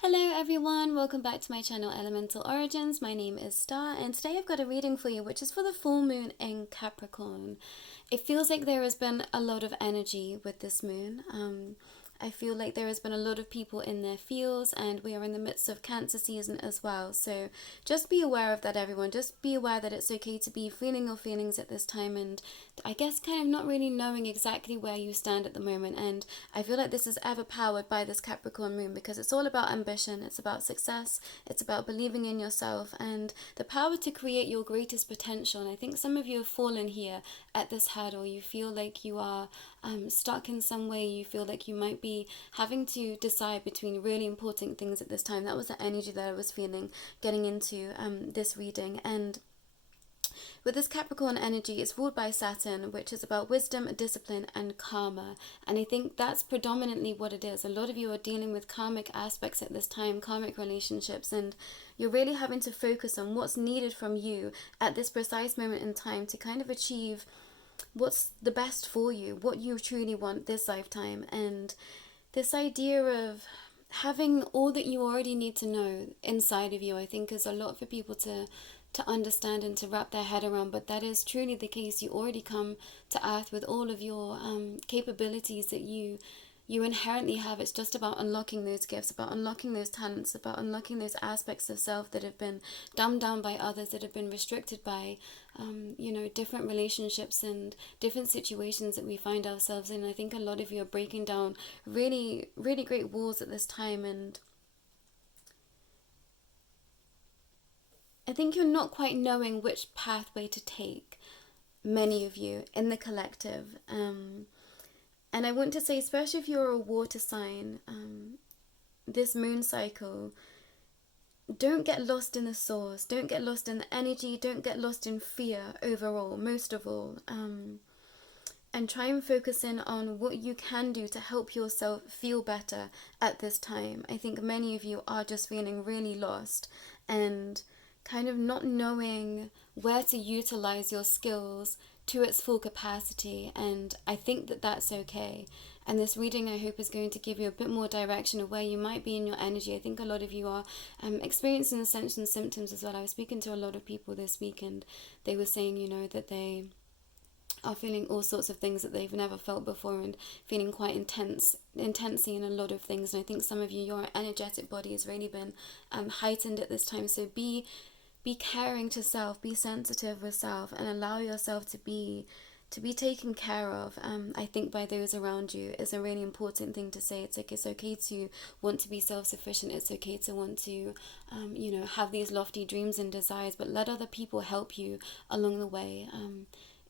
Hello everyone, welcome back to my channel Elemental Origins. My name is Starr and today I've got a reading for you which is for the full moon in Capricorn. It feels like there has been a lot of energy with this moon. I feel like there has been a lot of people in their fields and we are in the midst of Cancer season as well. So just be aware of that, everyone. Just be aware that it's okay to be feeling your feelings at this time, and I guess kind of not really knowing exactly where you stand at the moment. And I feel like this is ever powered by this Capricorn moon because it's all about ambition, it's about success, it's about believing in yourself and the power to create your greatest potential. And I think some of you have fallen here at this hurdle. You feel like you are stuck in some way. You feel like you might be having to decide between really important things at this time. That was the energy that I was feeling getting into this reading. And with this Capricorn energy, it's ruled by Saturn, which is about wisdom, discipline, and karma. And I think that's predominantly what it is. A lot of you are dealing with karmic aspects at this time, karmic relationships, and you're really having to focus on what's needed from you at this precise moment in time to kind of achieve what's the best for you, what you truly want this lifetime. And this idea of having all that you already need to know inside of you, I think is a lot for people to understand and to wrap their head around. But that is truly the case. You already come to earth with all of your capabilities that you inherently have. It's just about unlocking those gifts, about unlocking those talents, about unlocking those aspects of self that have been dumbed down by others, that have been restricted by different relationships and different situations that we find ourselves in. I think a lot of you are breaking down really, really great walls at this time, and I think you're not quite knowing which pathway to take, many of you in the collective. And I want to say, especially if you're a water sign, this moon cycle, don't get lost in the source, don't get lost in the energy, don't get lost in fear overall, most of all. And try and focus in on what you can do to help yourself feel better at this time. I think many of you are just feeling really lost and kind of not knowing where to utilize your skills to its full capacity, and I think that that's okay. And this reading, I hope, is going to give you a bit more direction of where you might be in your energy. I think a lot of you are experiencing ascension symptoms as well. I was speaking to a lot of people this week and they were saying, that they are feeling all sorts of things that they've never felt before and feeling quite intensely in a lot of things. And I think some of you, your energetic body has really been heightened at this time. So be caring to self, be sensitive with self, and allow yourself to be taken care of. I think by those around you is a really important thing to say. It's like it's okay to want to be self-sufficient. It's okay to want to, have these lofty dreams and desires, but let other people help you along the way.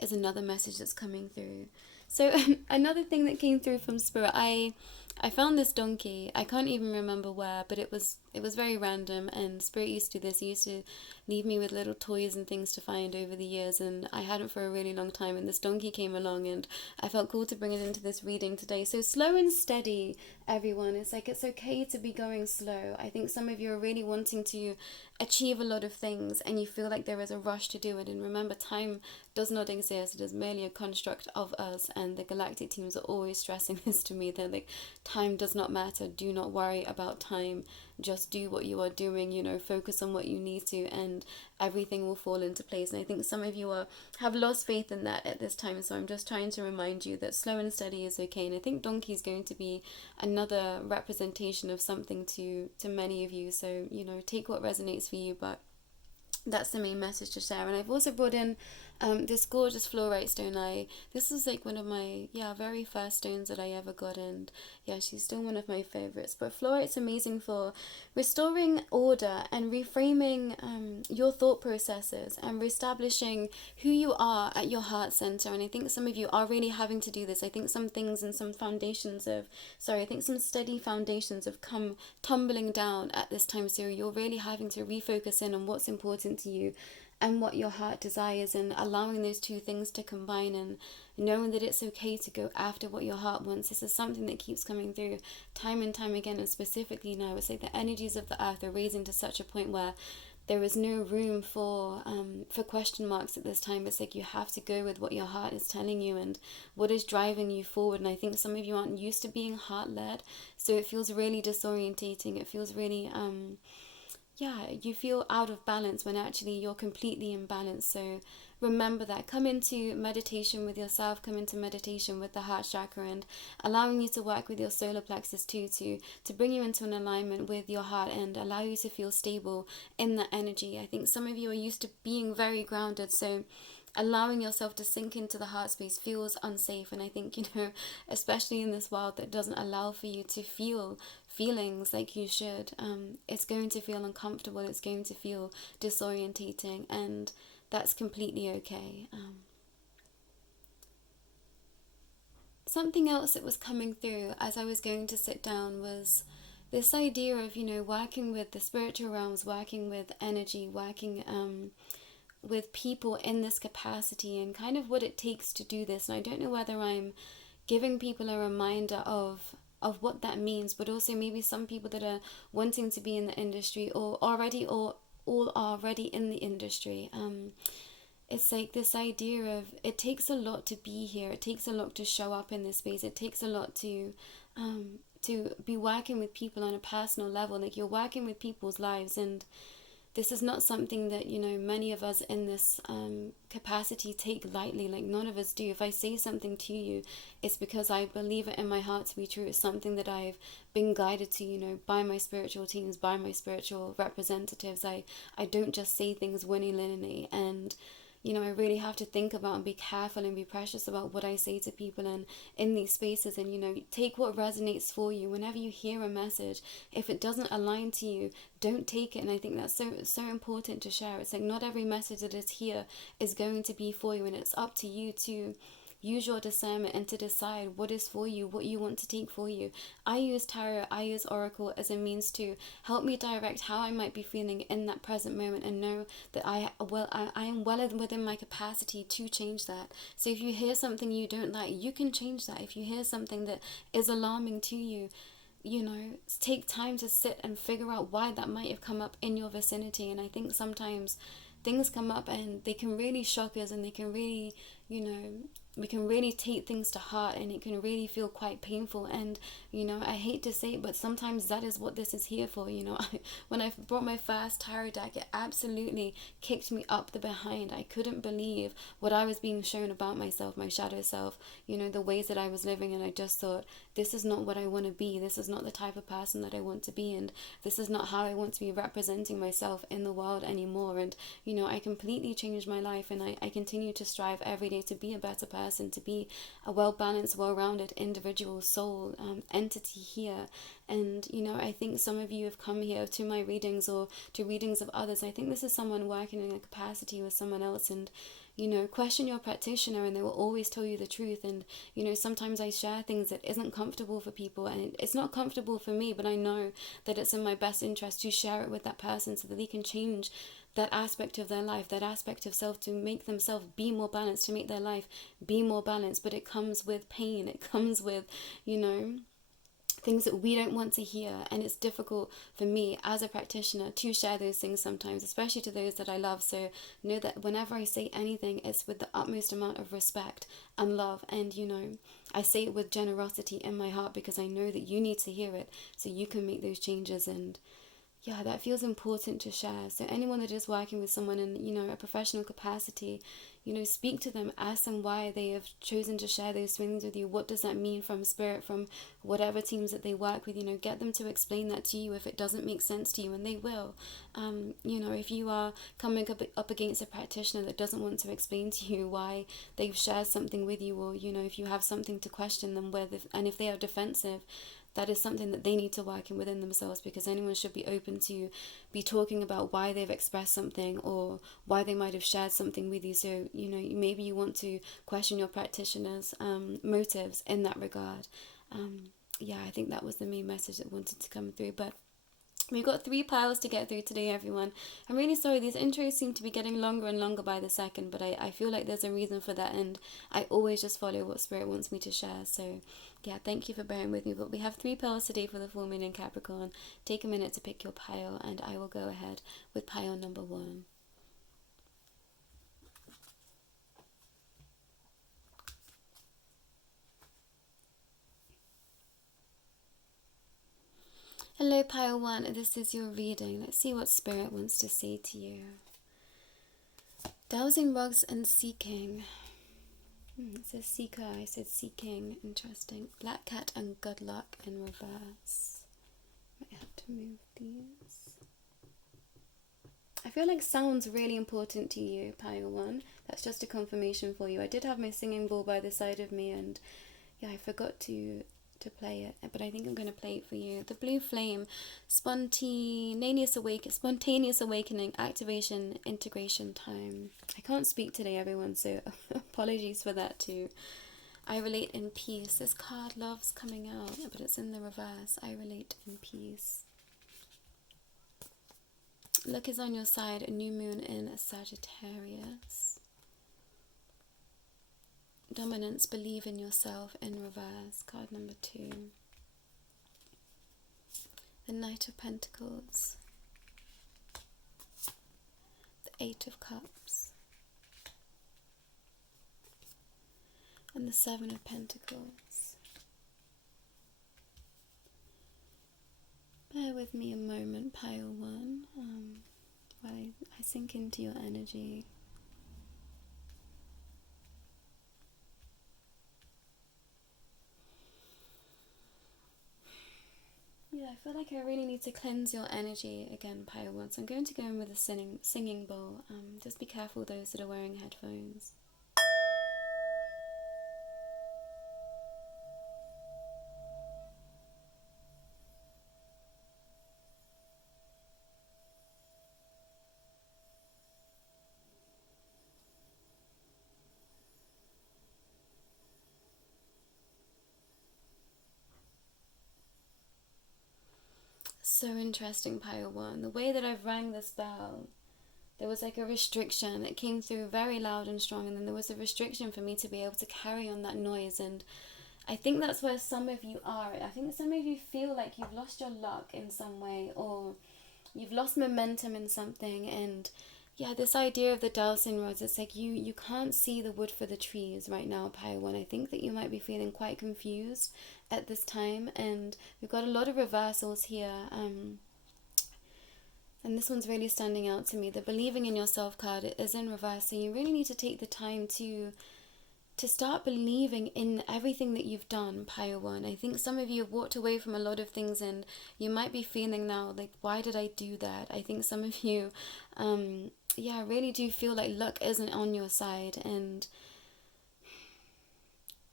Is another message that's coming through. So another thing that came through from Spirit, I found this donkey. I can't even remember where, but it was very random, and Spirit used to do this. He used to leave me with little toys and things to find over the years, and I had it for a really long time, and this donkey came along and I felt cool to bring it into this reading today. So slow and steady, everyone. It's like it's okay to be going slow. I think some of you are really wanting to achieve a lot of things and you feel like there is a rush to do it, and remember, time does not exist. It is merely a construct of us, and the galactic teams are always stressing this to me. They're like, time does not matter. Do not worry about time. Just do what you are doing, focus on what you need to, and everything will fall into place. And I think some of you have lost faith in that at this time, so I'm just trying to remind you that slow and steady is okay. And I think donkey is going to be another representation of something to many of you, so take what resonates for you, but that's the main message to share. And I've also brought in this gorgeous fluorite stone. This was like one of my very first stones that I ever got, and she's still one of my favorites. But fluorite's amazing for restoring order and reframing your thought processes and reestablishing who you are at your heart center. And I think some of you are really having to do this. I think some things and some some steady foundations have come tumbling down at this time. So you're really having to refocus in on what's important to you and what your heart desires, and allowing those two things to combine, and knowing that it's okay to go after what your heart wants. This is something that keeps coming through time and time again, and specifically now it's like the energies of the earth are raising to such a point where there is no room for question marks at this time. It's like you have to go with what your heart is telling you and what is driving you forward. And I think some of you aren't used to being heart-led, so it feels really disorientating. It feels really you feel out of balance when actually you're completely in balance. So remember that. Come into meditation with yourself, come into meditation with the heart chakra, and allowing you to work with your solar plexus too, to bring you into an alignment with your heart and allow you to feel stable in that energy. I think some of you are used to being very grounded, so allowing yourself to sink into the heart space feels unsafe. And I think, especially in this world that doesn't allow for you to feel feelings like you should, it's going to feel uncomfortable, it's going to feel disorientating, and that's completely okay. Something else that was coming through as I was going to sit down was this idea of, working with the spiritual realms, working with energy, working with people in this capacity, and kind of what it takes to do this. And I don't know whether I'm giving people a reminder of what that means, but also maybe some people that are wanting to be in the industry or all already in the industry. It's like this idea of, it takes a lot to be here. It takes a lot to show up in this space. It takes a lot to be working with people on a personal level. Like, you're working with people's lives, and this is not something that, many of us in this capacity take lightly. Like, none of us do. If I say something to you, it's because I believe it in my heart to be true. It's something that I've been guided to, by my spiritual teams, by my spiritual representatives. I don't just say things willy-nilly, and I really have to think about and be careful and be precious about what I say to people and in these spaces, and take what resonates for you. Whenever you hear a message, if it doesn't align to you, don't take it. And I think that's so important to share. It's like, not every message that is here is going to be for you, and it's up to you to use your discernment and to decide what is for you, what you want to take for you. I use tarot, I use oracle as a means to help me direct how I might be feeling in that present moment, and know that I am well within my capacity to change that. So if you hear something you don't like, you can change that. If you hear something that is alarming to you, take time to sit and figure out why that might have come up in your vicinity. And I think sometimes things come up and they can really shock us, and they can really, we can really take things to heart, and it can really feel quite painful. And I hate to say it, but sometimes that is what this is here for. When I brought my first tarot deck, it absolutely kicked me up the behind. I couldn't believe what I was being shown about myself, my shadow self, the ways that I was living. And I just thought, this is not what I want to be. This is not the type of person that I want to be, and this is not how I want to be representing myself in the world anymore. And I completely changed my life, and I continue to strive every day to be a better person, to be a well-balanced, well-rounded individual soul entity here. And I think some of you have come here to my readings or to readings of others. I think this is someone working in a capacity with someone else, and question your practitioner, and they will always tell you the truth. And sometimes I share things that isn't comfortable for people, and it's not comfortable for me, but I know that it's in my best interest to share it with that person so that they can change that aspect of their life, that aspect of self, to make themselves be more balanced, to make their life be more balanced. But it comes with pain, it comes with things that we don't want to hear. And it's difficult for me as a practitioner to share those things sometimes, especially to those that I love. So know that whenever I say anything, it's with the utmost amount of respect and love. And I say it with generosity in my heart, because I know that you need to hear it so you can make those changes. And yeah, that feels important to share. So anyone that is working with someone in, a professional capacity, speak to them, ask them why they have chosen to share those things with you. What does that mean from spirit, from whatever teams that they work with? Get them to explain that to you if it doesn't make sense to you, and they will. If you are coming up against a practitioner that doesn't want to explain to you why they've shared something with you, or, if you have something to question them with, and if they are defensive, that is something that they need to work in within themselves, because anyone should be open to be talking about why they've expressed something or why they might have shared something with you. So, maybe you want to question your practitioner's motives in that regard. I think that was the main message that wanted to come through. But We've got 3 piles to get through today, everyone. I'm really sorry, these intros seem to be getting longer and longer by the second, but I feel like there's a reason for that, and I always just follow what Spirit wants me to share. So yeah, thank you for bearing with me. But we have 3 piles today for the full moon in Capricorn. Take a minute to pick your pile, and I will go ahead with pile number 1. Hello, pile 1. This is your reading. Let's see what Spirit wants to say to you. Dowsing rugs and seeking. It says seeker. I said seeking. Interesting. Black cat and good luck in reverse. Might have to move these. I feel like sound's really important to you, pile 1. That's just a confirmation for you. I did have my singing bowl by the side of me, and yeah, I forgot to play it, but I think I'm going to play it for you. The blue flame, spontaneous awakening, activation, integration time. I can't speak today, everyone, so apologies for that too. I relate in peace. This card loves coming out, but it's in the reverse. I relate in peace. Luck is on your side. A new moon in Sagittarius. Dominance, believe in yourself in reverse. Card number 2. The Knight of Pentacles. The 8 of Cups. And the 7 of Pentacles. Bear with me a moment, pile 1, while I sink into your energy. Yeah, I feel like I really need to cleanse your energy again, pile 1. So I'm going to go in with a singing bowl. Just be careful, those that are wearing headphones. So interesting, pile 1. The way that I've rang this bell, there was like a restriction. It came through very loud and strong, and then there was a restriction for me to be able to carry on that noise. And I think that's where some of you are. I think some of you feel like you've lost your luck in some way, or you've lost momentum in something. And yeah, this idea of the dowsing rods, it's like you can't see the wood for the trees right now, pile 1. I think that you might be feeling quite confused at this time, and we've got a lot of reversals here, and this one's really standing out to me. The believing in yourself card is in reverse, so you really need to take the time to start believing in everything that you've done, pile 1. I think some of you have walked away from a lot of things, and you might be feeling now like, why did I do that? I think some of you I really do feel like luck isn't on your side, and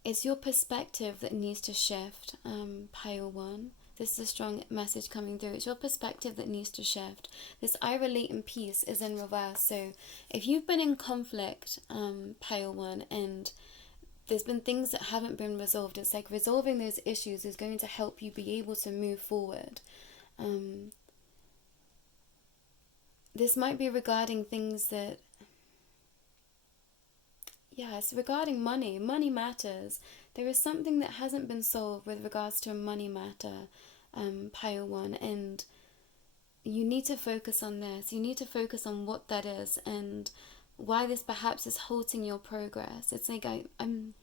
it's your perspective that needs to shift, pile 1. This is a strong message coming through. It's your perspective that needs to shift. This I relate in peace is in reverse. So if you've been in conflict, pile 1, and there's been things that haven't been resolved, it's like resolving those issues is going to help you be able to move forward. This might be regarding things that, it's regarding money. Money matters. There is something that hasn't been solved with regards to a money matter, pile 1, and you need to focus on this. You need to focus on what that is and why this perhaps is halting your progress. It's like I'm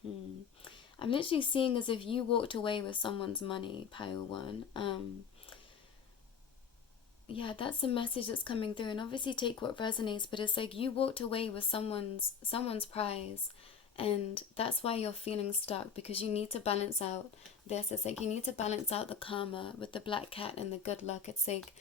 literally seeing as if you walked away with someone's money, pile 1. That's the message that's coming through, and obviously take what resonates, but it's like you walked away with someone's prize, and that's why you're feeling stuck, because you need to balance out this. It's like you need to balance out the karma with the black cat and the good luck. It's like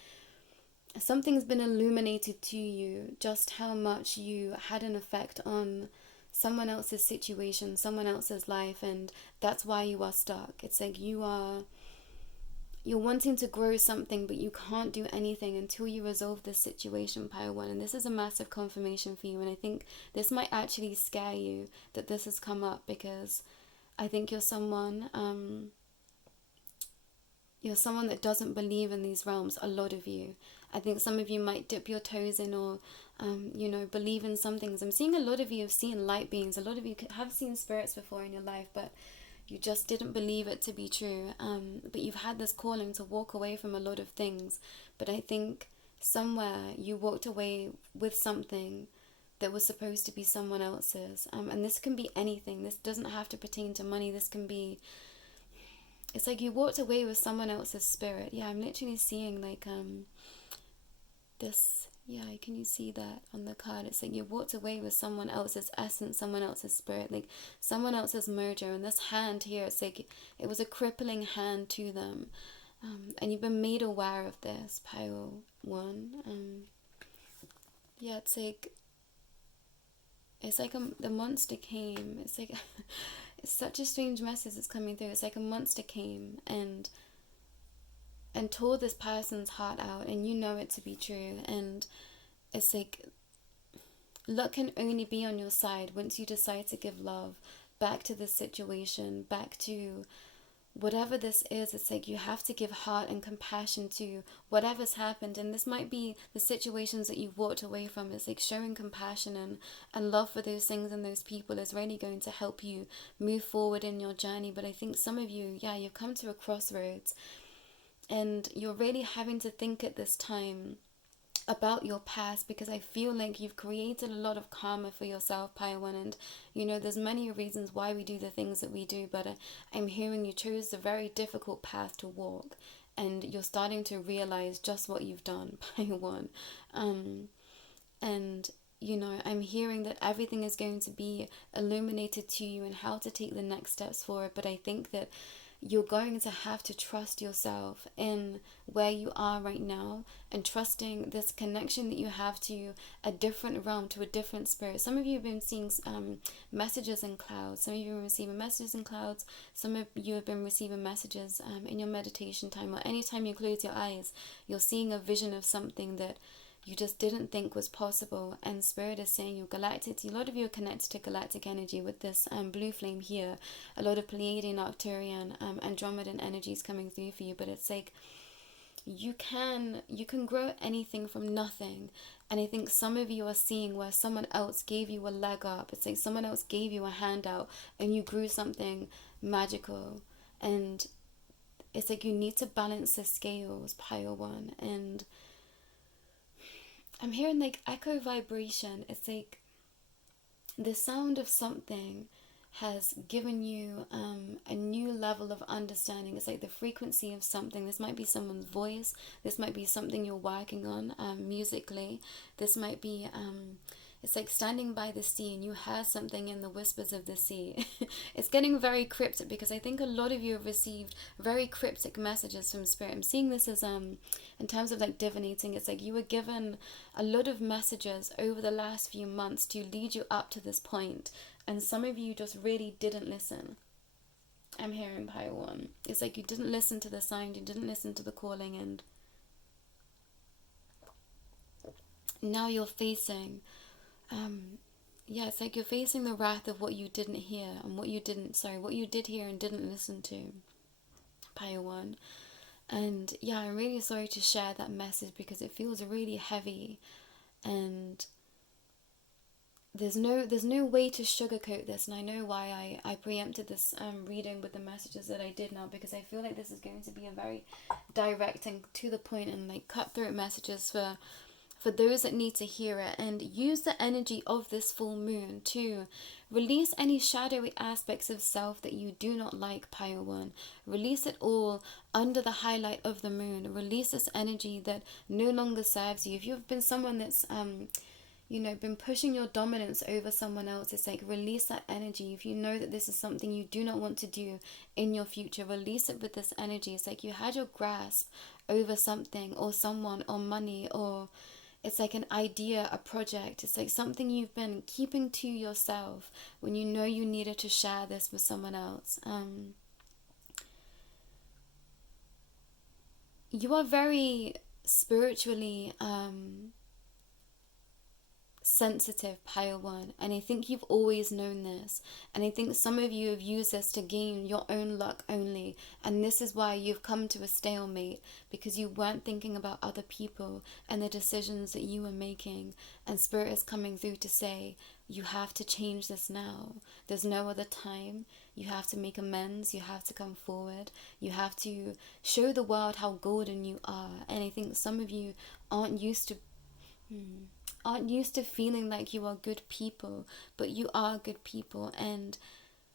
something's been illuminated to you, just how much you had an effect on someone else's situation, someone else's life, and that's why you are stuck. It's like you're wanting to grow something, but you can't do anything until you resolve this situation, pile 1. And this is a massive confirmation for you. And I think this might actually scare you that this has come up, because I think you're someone you're someone that doesn't believe in these realms, a lot of you. I think some of you might dip your toes in, or believe in some things. I'm seeing a lot of you have seen light beings. A lot of you have seen spirits before in your life, but you just didn't believe it to be true. But you've had this calling to walk away from a lot of things. But I think somewhere you walked away with something that was supposed to be someone else's. And this can be anything. This doesn't have to pertain to money. This can be... It's like you walked away with someone else's spirit. Yeah, I'm literally seeing like this... Yeah, can you see that on the card? It's like you walked away with someone else's essence, someone else's spirit, like someone else's mojo. And this hand here, it's like it was a crippling hand to them. And you've been made aware of this, Pile 1. Yeah, it's like the monster came. It's like it's such a strange message that's coming through. It's like a monster came and tore this person's heart out, and you know it to be true. And it's like luck can only be on your side once you decide to give love back to this situation, back to whatever this is. It's like you have to give heart and compassion to whatever's happened. And this might be the situations that you've walked away from. It's like showing compassion and love for those things and those people is really going to help you move forward in your journey. But I think some of you, you've come to a crossroads, and you're really having to think at this time about your past, because I feel like you've created a lot of karma for yourself, Paiwan. And there's many reasons why we do the things that we do, but I'm hearing you chose a very difficult path to walk, and you're starting to realize just what you've done, Paiwan. And I'm hearing that everything is going to be illuminated to you and how to take the next steps forward. But I think that you're going to have to trust yourself in where you are right now, and trusting this connection that you have to a different realm, to a different spirit. Some of you have been seeing messages in clouds. Some of you have been receiving messages in clouds. Some of you have been receiving messages in your meditation time, or anytime you close your eyes, you're seeing a vision of something that you just didn't think was possible. And Spirit is saying you're galactic. A lot of you are connected to galactic energy with this blue flame here. A lot of Pleiadian, Arcturian, Andromedan energies coming through for you. But it's like you can grow anything from nothing. And I think some of you are seeing where someone else gave you a leg up. It's like someone else gave you a handout and you grew something magical. And it's like you need to balance the scales, Pile 1. And I'm hearing like echo vibration. It's like the sound of something has given you a new level of understanding. It's like the frequency of something. This might be someone's voice. This might be something you're working on musically. This might be it's like standing by the sea and you hear something in the whispers of the sea. It's getting very cryptic, because I think a lot of you have received very cryptic messages from Spirit. I'm seeing this as in terms of like divinating. It's like you were given a lot of messages over the last few months to lead you up to this point, and some of you just really didn't listen. I'm hearing Pile 1. It's like you didn't listen to the sign, you didn't listen to the calling, and now you're facing it's like you're facing the wrath of what you didn't hear and what you did hear and didn't listen to, Pile 1. And I'm really sorry to share that message, because it feels really heavy, and there's no way to sugarcoat this. And I know why I preempted this reading with the messages that I did now, because I feel like this is going to be a very direct and to the point and like cutthroat messages for those that need to hear it. And use the energy of this full moon to release any shadowy aspects of self that you do not like, Pile 1. Release it all under the highlight of the moon. Release this energy that no longer serves you. If you've been someone that's been pushing your dominance over someone else, it's like release that energy. If you know that this is something you do not want to do in your future, release it with this energy. It's like you had your grasp over something or someone or money, or it's like an idea, a project. It's like something you've been keeping to yourself when you know you needed to share this with someone else. You are very spiritually sensitive pile one, and I think you've always known this, and I think some of you have used this to gain your own luck only, and this is why you've come to a stalemate, because you weren't thinking about other people and the decisions that you were making. And Spirit is coming through to say, you have to change this now. There's no other time. You have to make amends. You have to come forward. You have to show the world how golden you are. And I think some of you aren't used to feeling like you are good people, but you are good people, and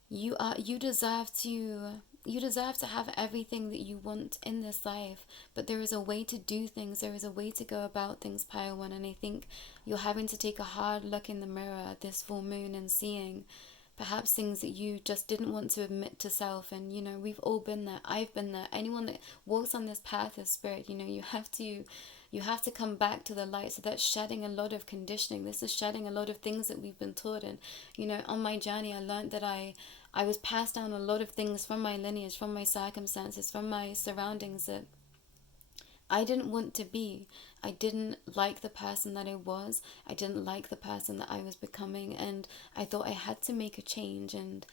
you deserve to have everything that you want in this life. But there is a way to do things. There is a way to go about things, Pile One. And I think you're having to take a hard look in the mirror this full moon and seeing perhaps things that you just didn't want to admit to self. And we've all been there. I've been there. Anyone that walks on this path of spirit, you have to come back to the light. So that's shedding a lot of conditioning. This is shedding a lot of things that we've been taught. And on my journey, I learned that I was passed down a lot of things from my lineage, from my circumstances, from my surroundings that I didn't want to be. I didn't like the person that I was. I didn't like the person that I was becoming. And I thought I had to make a change. And,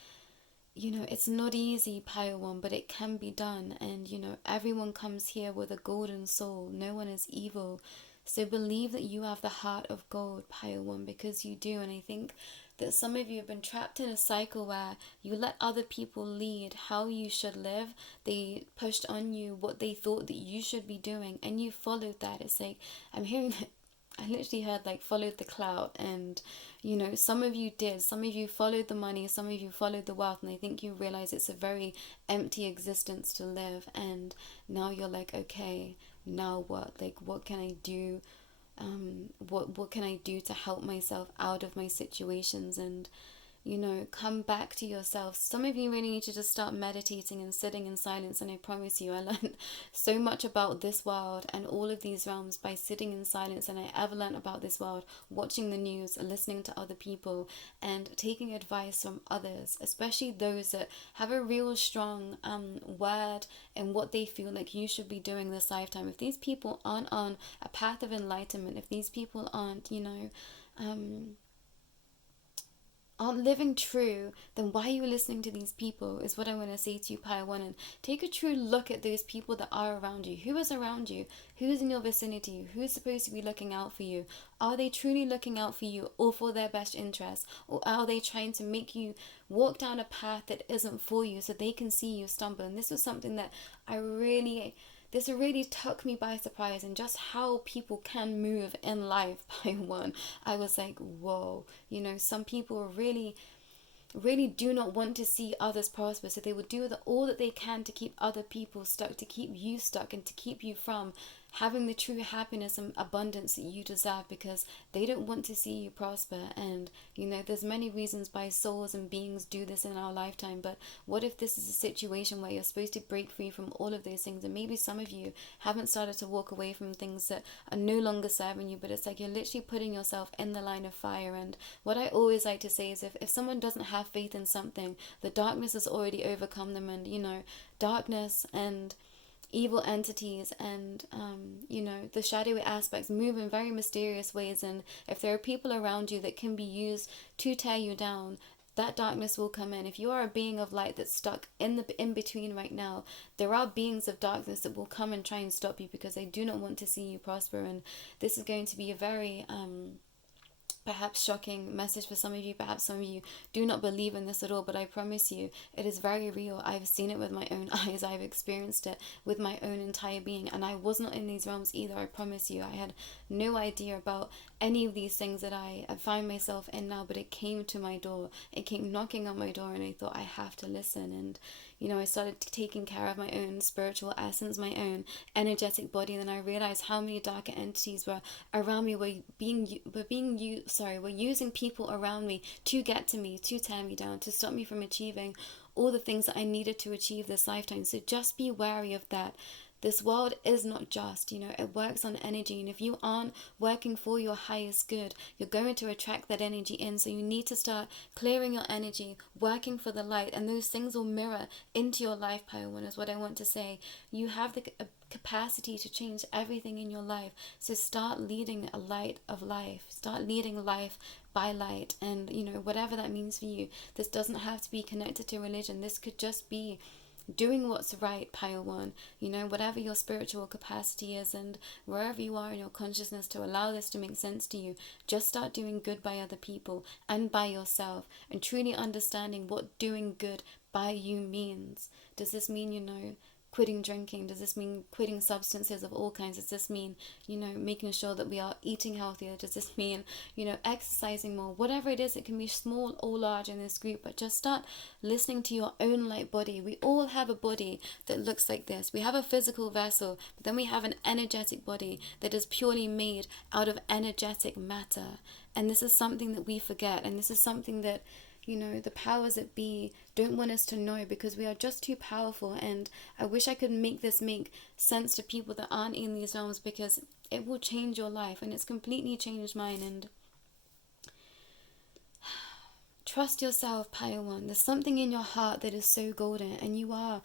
it's not easy, Pile One, but it can be done. And, everyone comes here with a golden soul. No one is evil. So believe that you have the heart of gold, Pile One, because you do. And I think that some of you have been trapped in a cycle where you let other people lead how you should live. They pushed on you what they thought that you should be doing, and you followed that. It's like, I'm hearing I literally heard like followed the cloud, and some of you did. Some of you followed the money, some of you followed the wealth, and I think you realize it's a very empty existence to live. And now you're like, okay, now what? Like, what can I do? What can I do to help myself out of my situations? And come back to yourself. Some of you really need to just start meditating and sitting in silence. And I promise you, I learned so much about this world and all of these realms by sitting in silence. And I ever learned about this world watching the news, listening to other people, and taking advice from others, especially those that have a real strong word and what they feel like you should be doing this lifetime. If these people aren't on a path of enlightenment, if these people aren't living true, then why are you listening to these people, is what I want to say to you, Pile One. And take a true look at those people that are around you. Who is around you? Who's in your vicinity? Who's supposed to be looking out for you? Are they truly looking out for you or for their best interest? Or are they trying to make you walk down a path that isn't for you so they can see you stumble? And this was something that this really took me by surprise, and just how people can move in life, Pile One. I was like, whoa, some people really do not want to see others prosper, so they will do all that they can to keep other people stuck, to keep you stuck, and to keep you from having the true happiness and abundance that you deserve, because they don't want to see you prosper. And there's many reasons why souls and beings do this in our lifetime, but what if this is a situation where you're supposed to break free from all of those things? And maybe some of you haven't started to walk away from things that are no longer serving you, but it's like you're literally putting yourself in the line of fire. And what I always like to say is, if someone doesn't have faith in something, the darkness has already overcome them. And darkness and evil entities and the shadowy aspects move in very mysterious ways. And if there are people around you that can be used to tear you down, that darkness will come in. If you are a being of light that's stuck in between right now, there are beings of darkness that will come and try and stop you, because they do not want to see you prosper. And this is going to be a very perhaps shocking message for some of you. Perhaps some of you do not believe in this at all, but I promise you it is very real. I've seen it with my own eyes. I've experienced it with my own entire being, and I was not in these realms either. I promise you, I had no idea about any of these things that I find myself in now, but it came to my door. It came knocking on my door, and I thought, I have to listen. And I started taking care of my own spiritual essence, my own energetic body. And then I realized how many darker entities were around me, were using people around me to get to me, to tear me down, to stop me from achieving all the things that I needed to achieve this lifetime. So just be wary of that. This world is not just, it works on energy. And if you aren't working for your highest good, you're going to attract that energy in. So you need to start clearing your energy, working for the light, and those things will mirror into your life, Pile One, is what I want to say. You have the capacity to change everything in your life. So start leading a light of life. Start leading life by light. And, you know, whatever that means for you. This doesn't have to be connected to religion. This could just be doing what's right, Pile 1. You know, whatever your spiritual capacity is, and wherever you are in your consciousness, to allow this to make sense to you, just start doing good by other people and by yourself, and truly understanding what doing good by you means. Does this mean, you know, quitting drinking? Does this mean quitting substances of all kinds? Does this mean, you know, making sure that we are eating healthier? Does this mean, you know, exercising more? Whatever it is, it can be small or large in this group, but just start listening to your own light body. We all have a body that looks like this. We have a physical vessel, but then we have an energetic body that is purely made out of energetic matter. And this is something that we forget, and this is something that, you know, the powers that be don't want us to know, because we are just too powerful. And I wish I could make this make sense to people that aren't in these realms, because it will change your life, and it's completely changed mine. And trust yourself, Pile 1. There's something in your heart that is so golden, and you are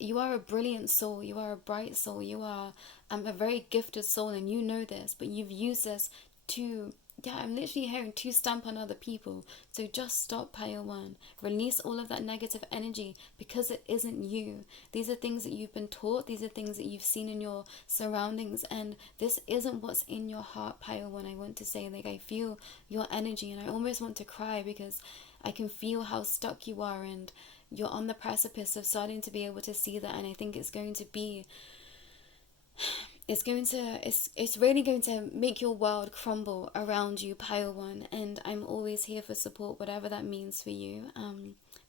a brilliant soul. You are a bright soul. You are a very gifted soul, and you know this, but you've used this to, I'm literally hearing, to stamp on other people. So just stop, Pile 1. Release all of that negative energy, because it isn't you. These are things that you've been taught. These are things that you've seen in your surroundings, and this isn't what's in your heart, Pile 1. I want to say, like, I feel your energy, and I almost want to cry, because I can feel how stuck you are, and you're on the precipice of starting to be able to see that. And I think it's going to be, it's really going to make your world crumble around you, Pile 1. And I'm always here for support, whatever that means for you.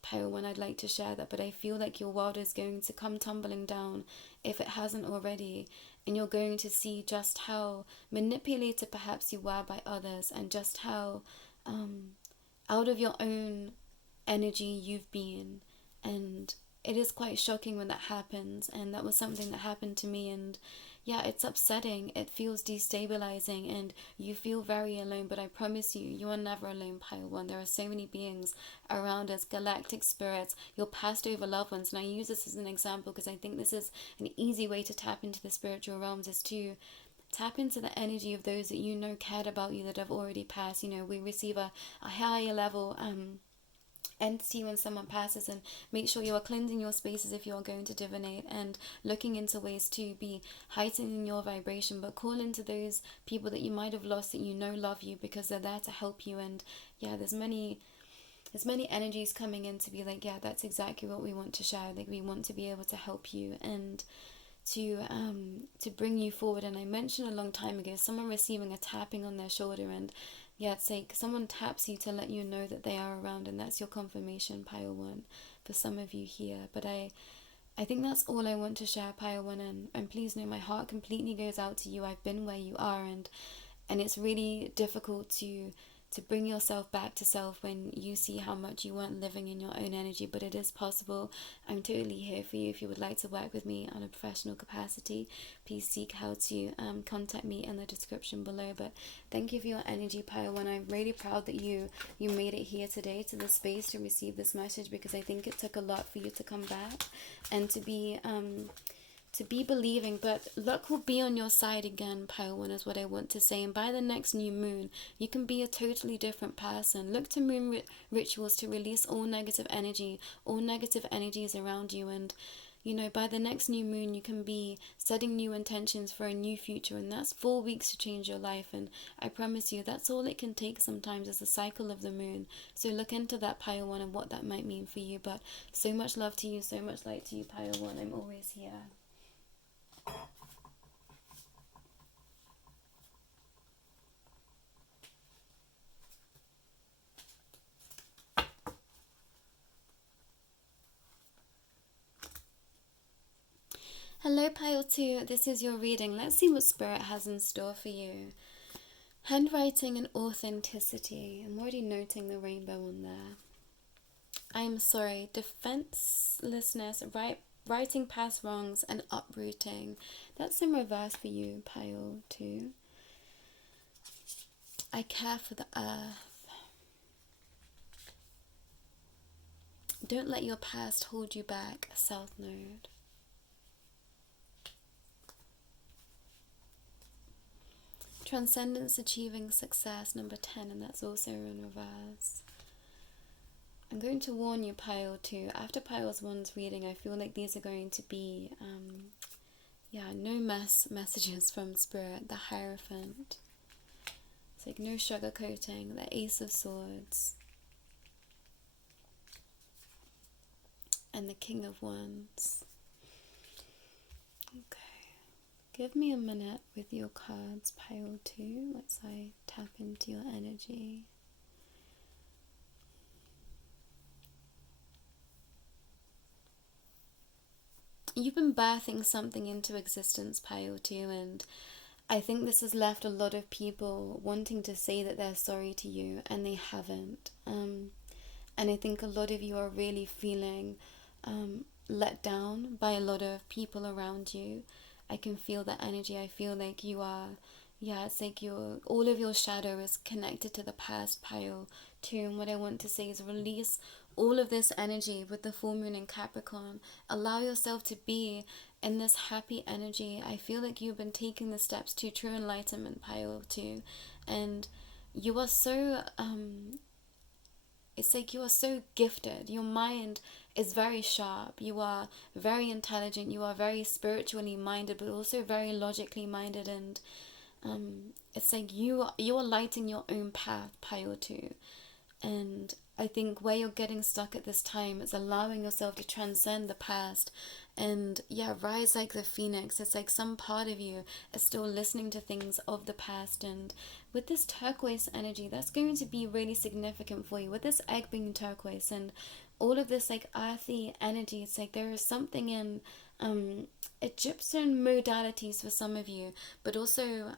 Pile 1, I'd like to share that, but I feel like your world is going to come tumbling down if it hasn't already. And you're going to see just how manipulated perhaps you were by others, and just how out of your own energy you've been. And it is quite shocking when that happens, and that was something that happened to me. And yeah, it's upsetting, it feels destabilizing, and you feel very alone, but I promise you, you are never alone, Pile 1. There are so many beings around us, galactic spirits, your past over loved ones. And I use this as an example because I think this is an easy way to tap into the spiritual realms, is to tap into the energy of those that you know cared about you, that have already passed. You know, we receive a higher level entity when someone passes, and make sure you are cleansing your spaces if you are going to divinate, and looking into ways to be heightening your vibration. But call into those people that you might have lost, that you know love you, because they're there to help you. And yeah, there's many energies coming in to be like, yeah, that's exactly what we want to share. Like, we want to be able to help you, and to bring you forward. And I mentioned a long time ago, someone receiving a tapping on their shoulder, and yeah, it's like someone taps you to let you know that they are around, and that's your confirmation, Pile 1, for some of you here. But I think that's all I want to share, Pile 1, and please know my heart completely goes out to you. I've been where you are, and it's really difficult to bring yourself back to self when you see how much you weren't living in your own energy, but it is possible. I'm totally here for you. If you would like to work with me on a professional capacity, please seek how to contact me in the description below. But thank you for your energy, Pile 1. I'm really proud that you made it here today to the space to receive this message, because I think it took a lot for you to come back and to be believing. But luck will be on your side again, Pile 1, is what I want to say. And by the next new moon, you can be a totally different person. Look to moon rituals to release all negative energy, all negative energies around you. And you know, by the next new moon, you can be setting new intentions for a new future, and that's 4 weeks to change your life. And I promise you, that's all it can take sometimes, is the cycle of the moon. So look into that, Pile 1, and what that might mean for you. But so much love to you, so much light to you, Pile 1. I'm always here. Hello, Pile 2. This is your reading. Let's see what Spirit has in store for you. Handwriting and authenticity. I'm already noting the rainbow on there. I am sorry. Defenselessness, writing past wrongs, and uprooting. That's in reverse for you, Pile 2. I care for the earth. Don't let your past hold you back, South Node. Transcendence, achieving success, number 10, and that's also in reverse. I'm going to warn you, pile 2. After piles 1's reading, I feel like these are going to be, no messages from Spirit. The Hierophant. It's like no sugarcoating. The Ace of Swords. And the King of Wands. Okay. Give me a minute with your cards, pile 2, as I tap into your energy. You've been birthing something into existence, pile 2, and I think this has left a lot of people wanting to say that they're sorry to you, and they haven't. And I think a lot of you are really feeling let down by a lot of people around you. I can feel that energy. I feel like you are, it's like all of your shadow is connected to the past, pile 2. And what I want to say is release all of this energy with the full moon in Capricorn. Allow yourself to be in this happy energy. I feel like you've been taking the steps to true enlightenment, pile 2. And you are so, it's like you are so gifted. Your mind is very sharp. You are very intelligent. You are very spiritually minded, but also very logically minded. And it's like you are lighting your own path, pile 2. And I think where you're getting stuck at this time is allowing yourself to transcend the past and rise like the phoenix. It's like some part of you is still listening to things of the past, and with this turquoise energy, that's going to be really significant for you. With this egg being turquoise and all of this like earthy energy, it's like there is something in Egyptian modalities for some of you, but also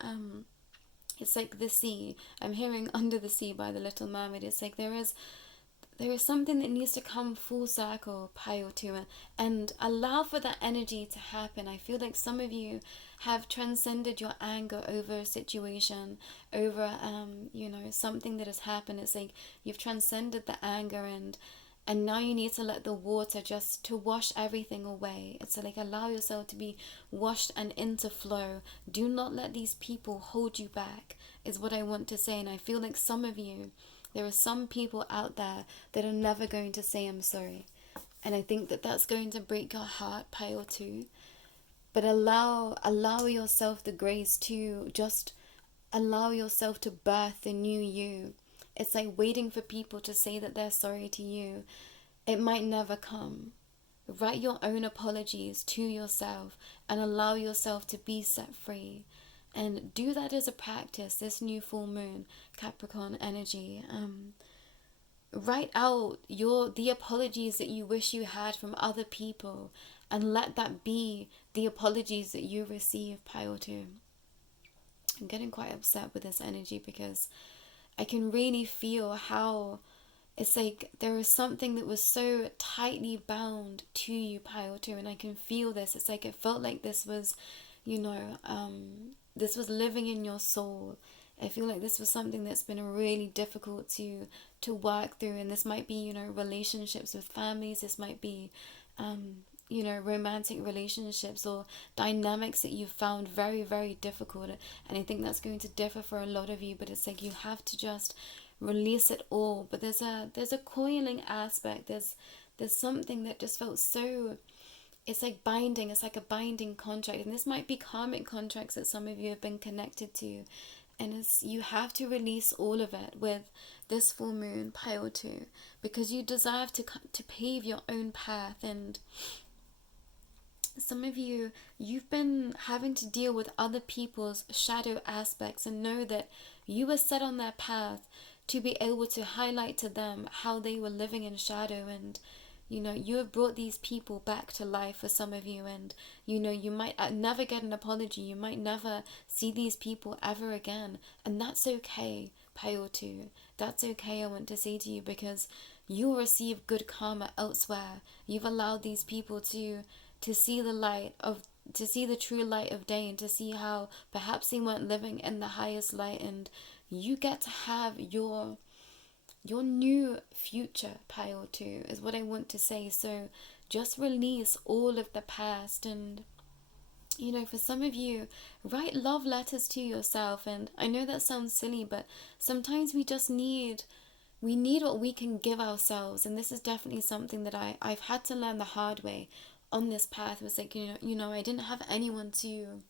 it's like the sea. I'm hearing Under the Sea by the Little Mermaid. It's like there is something that needs to come full circle, pile 2, and allow for that energy to happen. I feel like some of you have transcended your anger over a situation, over something that has happened. It's like you've transcended the anger, and now you need to let the water just to wash everything away. It's like allow yourself to be washed and into flow. Do not let these people hold you back, is what I want to say. And I feel like some of you, there are some people out there that are never going to say I'm sorry. And I think that that's going to break your heart, pile 2. But allow yourself the grace to just allow yourself to birth the new you. It's like waiting for people to say that they're sorry to you. It might never come. Write your own apologies to yourself and allow yourself to be set free. And do that as a practice, this new full moon, Capricorn energy. Write out the apologies that you wish you had from other people, and let that be the apologies that you receive, pile 2. I'm getting quite upset with this energy because I can really feel how it's like there was something that was so tightly bound to you, pile 2, and I can feel this. It's like it felt like this was, this was living in your soul. I feel like this was something that's been really difficult to work through, and this might be, relationships with families. This might be, romantic relationships or dynamics that you've found very, very difficult. And I think that's going to differ for a lot of you, but it's like you have to just release it all. But there's a coiling aspect. There's something that just felt so, it's like binding. It's like a binding contract. And this might be karmic contracts that some of you have been connected to. And you have to release all of it with this full moon, pile 2, because you deserve to pave your own path. And some of you, you've been having to deal with other people's shadow aspects, and know that you were set on their path to be able to highlight to them how they were living in shadow. And you have brought these people back to life for some of you, and you might never get an apology. You might never see these people ever again, and that's okay, pile 2. That's okay, I want to say to you, because you will receive good karma elsewhere. You've allowed these people to see the true light of day, and to see how perhaps they weren't living in the highest light, and you get to have your new future, pile 2, is what I want to say. So just release all of the past, and You know, for some of you, write love letters to yourself. And I know that sounds silly, but sometimes we need what we can give ourselves. And this is definitely something that I've had to learn the hard way on this path. It was like, I didn't have anyone to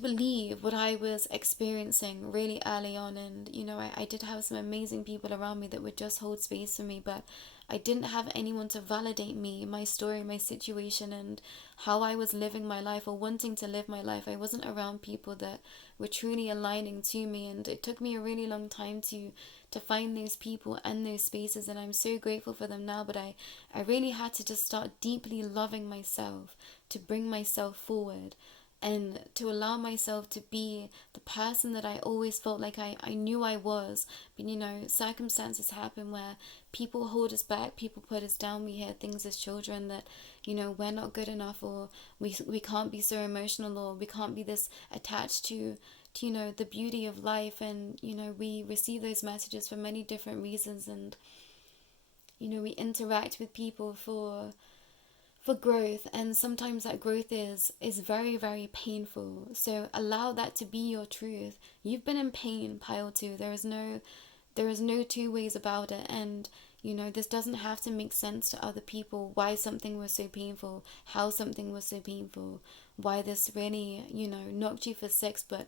believe what I was experiencing really early on. And, I did have some amazing people around me that would just hold space for me, but I didn't have anyone to validate me, my story, my situation, and how I was living my life or wanting to live my life. I wasn't around people that were truly aligning to me, and it took me a really long time to find those people and those spaces, and I'm so grateful for them now. But I really had to just start deeply loving myself to bring myself forward, and to allow myself to be the person that I always felt like I knew I was. But circumstances happen where people hold us back, people put us down. We hear things as children that, we're not good enough, or we can't be so emotional, or we can't be this attached to the beauty of life. And we receive those messages for many different reasons, and we interact with people for growth, and sometimes that growth is very, very painful. So allow that to be your truth. You've been in pain, pile 2. There is no two ways about it. And this doesn't have to make sense to other people, why something was so painful, how something was so painful, why this really knocked you for 6. But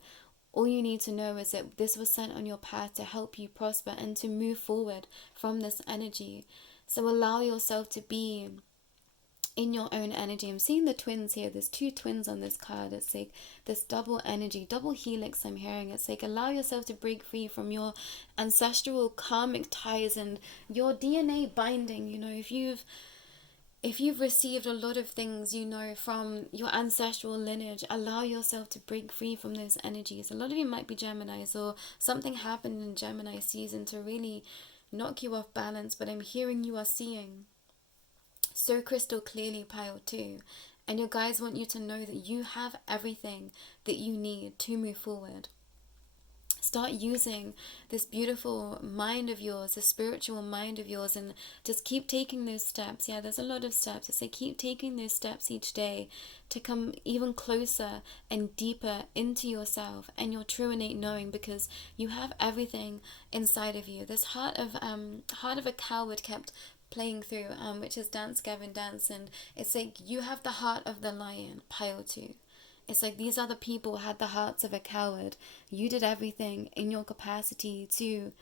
all you need to know is that this was sent on your path to help you prosper and to move forward from this energy. So allow yourself to be in your own energy. I'm seeing the twins here. There's 2 twins on this card. It's like this double energy, double helix I'm hearing. It's like allow yourself to break free from your ancestral karmic ties and your DNA binding. If you've received a lot of things, from your ancestral lineage, allow yourself to break free from those energies. A lot of you might be Geminis, or something happened in Gemini season to really knock you off balance, but I'm hearing you are seeing so crystal clearly, pile 2, and your guides want you to know that you have everything that you need to move forward. Start using this beautiful mind of yours, this spiritual mind of yours, and just keep taking those steps. Yeah, there's a lot of steps. I say keep taking those steps each day to come even closer and deeper into yourself and your true innate knowing, because you have everything inside of you. This heart of a coward kept playing through, which is Dance Gavin Dance, and it's like you have the heart of the lion, pile 2. It's like these other people had the hearts of a coward. You did everything in your capacity to,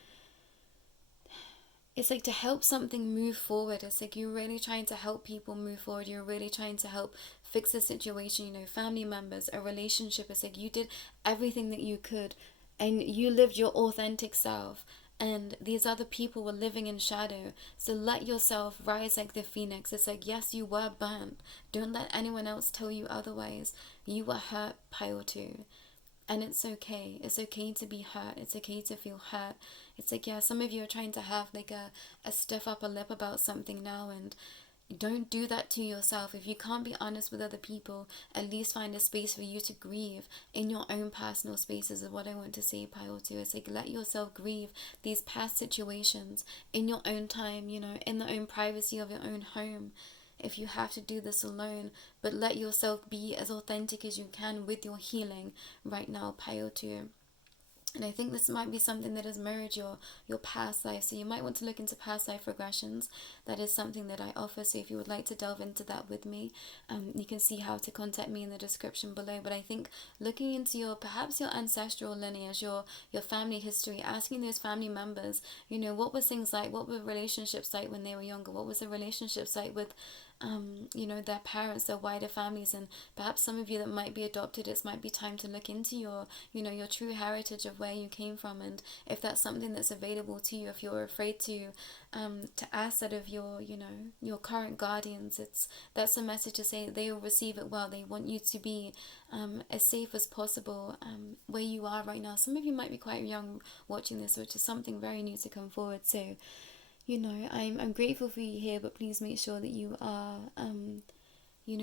it's like to help something move forward. It's like you're really trying to help people move forward. You're really trying to help fix a situation, family members, a relationship. It's like you did everything that you could, and you lived your authentic self. And these other people were living in shadow. So let yourself rise like the phoenix. It's like, yes, you were burnt. Don't let anyone else tell you otherwise. You were hurt, pile 2. And it's okay. It's okay to be hurt. It's okay to feel hurt. It's like, yeah, some of you are trying to have like a stiff upper lip about something now, and don't do that to yourself. If you can't be honest with other people, at least find a space for you to grieve in your own personal spaces, is what I want to say, pile 2. It's like let yourself grieve these past situations in your own time, in the own privacy of your own home. If you have to do this alone, but let yourself be as authentic as you can with your healing right now, pile 2. And I think this might be something that has mirrored your past life. So you might want to look into past life regressions. That is something that I offer. So if you would like to delve into that with me, you can see how to contact me in the description below. But I think looking into perhaps your ancestral lineage, your family history, asking those family members, what was things like? What were relationships like when they were younger? What was the relationships like with their parents, their wider families? And perhaps some of you that might be adopted, it might be time to look into your true heritage of where you came from. And if that's something that's available to you, if you're afraid to ask that of your current guardians, that's a message to say they will receive it well. They want you to be as safe as possible where you are right now. Some of you might be quite young watching this, which is something very new to come forward. So I'm grateful for you here, but please make sure that you are,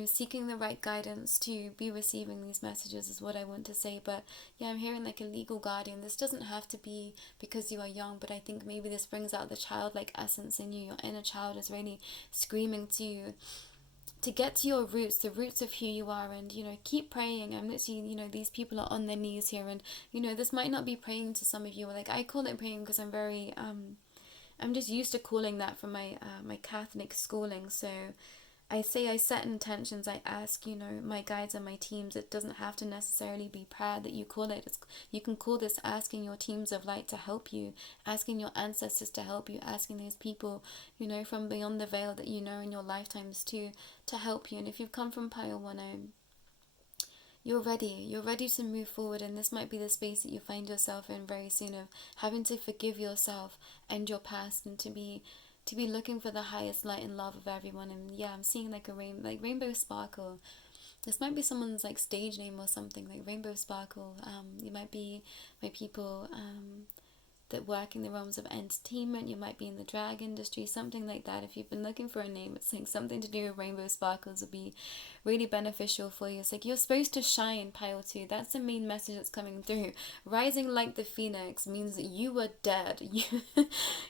seeking the right guidance to be receiving these messages, is what I want to say. But yeah, I'm hearing like a legal guardian. This doesn't have to be because you are young, but I think maybe this brings out the childlike essence in you. Your inner child is really screaming to to get to your roots, the roots of who you are, and, you know, keep praying. I'm literally, you know, these people are on their knees here, and, you know, this might not be praying to some of you. Like, I call it praying because I'm very, I'm just used to calling that from my, my Catholic schooling. So I say I set intentions, I ask, you know, my guides and my teams. It doesn't have to necessarily be prayer that you call it. You can call this asking your teams of light to help you, asking your ancestors to help you, asking those people, you know, from beyond the veil that you know in your lifetimes to help you. And if you've come from Pile 1, you're ready to move forward, and this might be the space that you find yourself in very soon, of having to forgive yourself and your past, and to be looking for the highest light and love of everyone. And yeah, I'm seeing like a rainbow sparkle. This might be someone's like stage name or something, like Rainbow Sparkle. You might be my people that work in the realms of entertainment. You might be in the drag industry, something like that. If you've been looking for a name, it's like something to do with rainbow sparkles would be really beneficial for you. It's like you're supposed to shine, Pile 2. That's the main message that's coming through. Rising like the phoenix means that you were dead.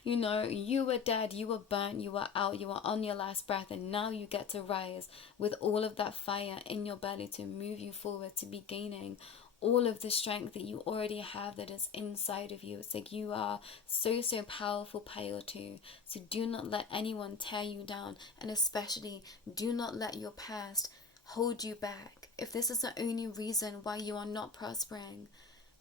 You know, you were dead, you were burnt, you were out, you were on your last breath, and now you get to rise with all of that fire in your belly to move you forward, to be gaining all of the strength that you already have that is inside of you. It's like you are so powerful, Pile 2. So do not let anyone tear you down, and especially do not let your past hold you back. If this is the only reason why you are not prospering,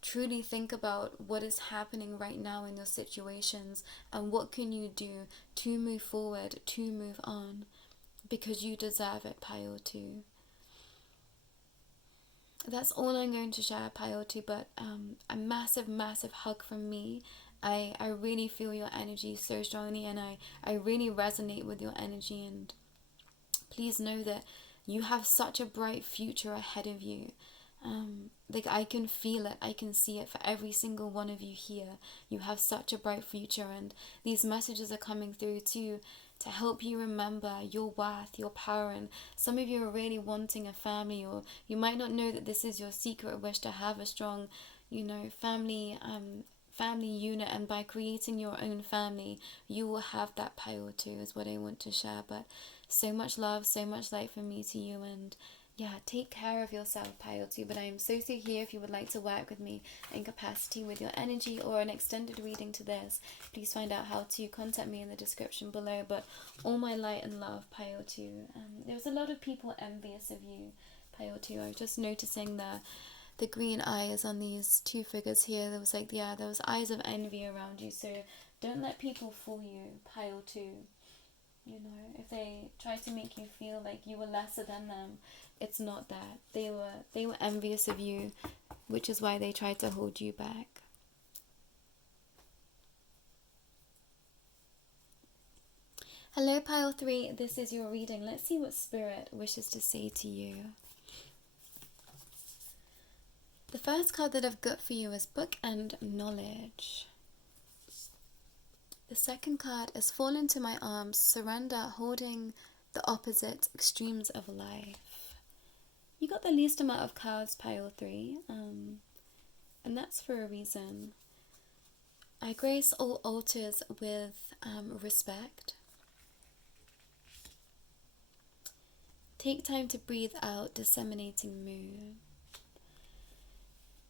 truly think about what is happening right now in your situations, and what can you do to move forward, to move on, because you deserve it, Pile 2. That's all I'm going to share, Pile 2, but a massive hug from me. I really feel your energy so strongly, and I really resonate with your energy, and please know that you have such a bright future ahead of you. Like, I can feel it, I can see it for every single one of you here. You have such a bright future, and these messages are coming through to help you remember your worth, your power. And some of you are really wanting a family, or you might not know that this is your secret wish, to have a strong, you know, family unit, and by creating your own family you will have that, Pile 2, is what I want to share. But so much love, so much light from me to you, and yeah, take care of yourself, Pile 2. But I am so here if you would like to work with me in capacity with your energy, or an extended reading to this. Please find out how to contact me in the description below. But all my light and love, Pile 2. There was a lot of people envious of you, Pile 2. I was just noticing the green eyes on these two figures here. There was like, yeah, there was eyes of envy around you. So don't let people fool you, Pile 2. You know, if they try to make you feel like you were lesser than them, it's not that. They were envious of you, which is why they tried to hold you back. Hello, Pile 3. This is your reading. Let's see what Spirit wishes to say to you. The first card that I've got for you is Book and Knowledge. The second card is Fall into My Arms, Surrender, Holding the Opposite Extremes of Life. You got the least amount of cards, Pile 3, and that's for a reason. I grace all altars with respect. Take time to breathe out, disseminating mood.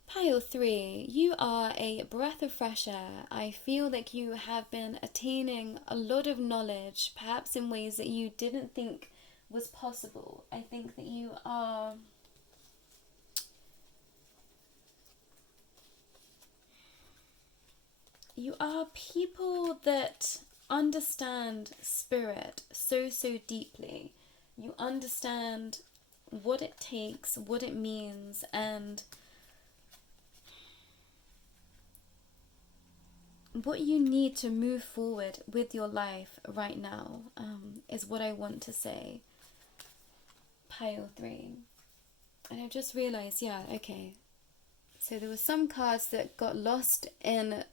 Pile 3, you are a breath of fresh air. I feel like you have been attaining a lot of knowledge, perhaps in ways that you didn't think was possible. I think that you are people that understand spirit so deeply. You understand what it takes, what it means, and what you need to move forward with your life right now, is what I want to say, Pile 3. And I just realized, yeah, okay, so there were some cards that got lost in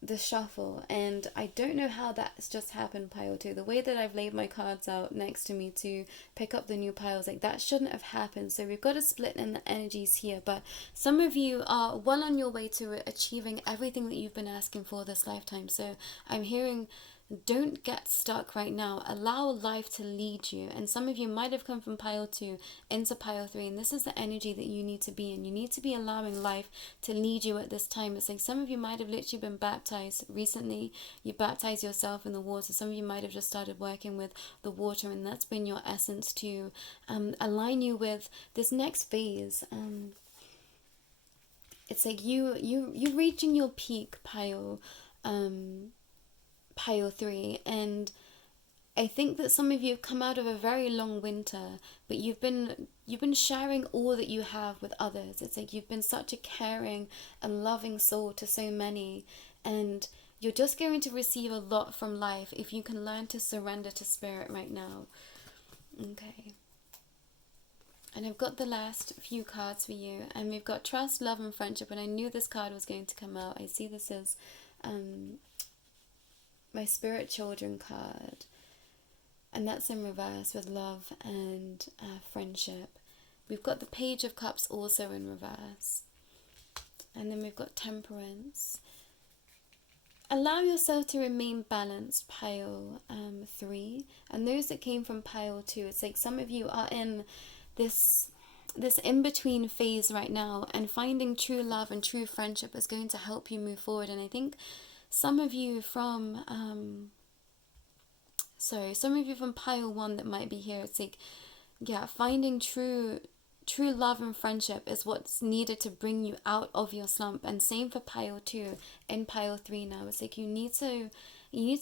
the shuffle, and I don't know how that's just happened, Pile 2. The way that I've laid my cards out next to me to pick up the new piles, like, that shouldn't have happened. So we've got a split in the energies here, but some of you are well on your way to achieving everything that you've been asking for this lifetime. So I'm hearing don't get stuck right now. Allow life to lead you. And some of you might have come from pile 2 into pile 3, and this is the energy that you need to be in. You need to be allowing life to lead you at this time. It's like some of you might have literally been baptized recently. You baptized yourself in the water. Some of you might have just started working with the water, and that's been your essence to align you with this next phase. It's like you reaching your peak pile 3, and I think that some of you have come out of a very long winter, but you've been sharing all that you have with others. It's like you've been such a caring and loving soul to so many, and you're just going to receive a lot from life if you can learn to surrender to spirit right now. Okay. And I've got the last few cards for you, and we've got trust, love, and friendship. And I knew this card was going to come out. I see this as my spirit children card, and that's in reverse with love and friendship. We've got the Page of Cups also in reverse, and then we've got Temperance. Allow yourself to remain balanced, pile 3, and those that came from pile 2. It's like some of you are in this in-between phase right now, and finding true love and true friendship is going to help you move forward. And I think some of you from pile 1 that might be here, it's like, yeah, finding true love and friendship is what's needed to bring you out of your slump. And same for pile 2 and pile 3 now. It's like you need to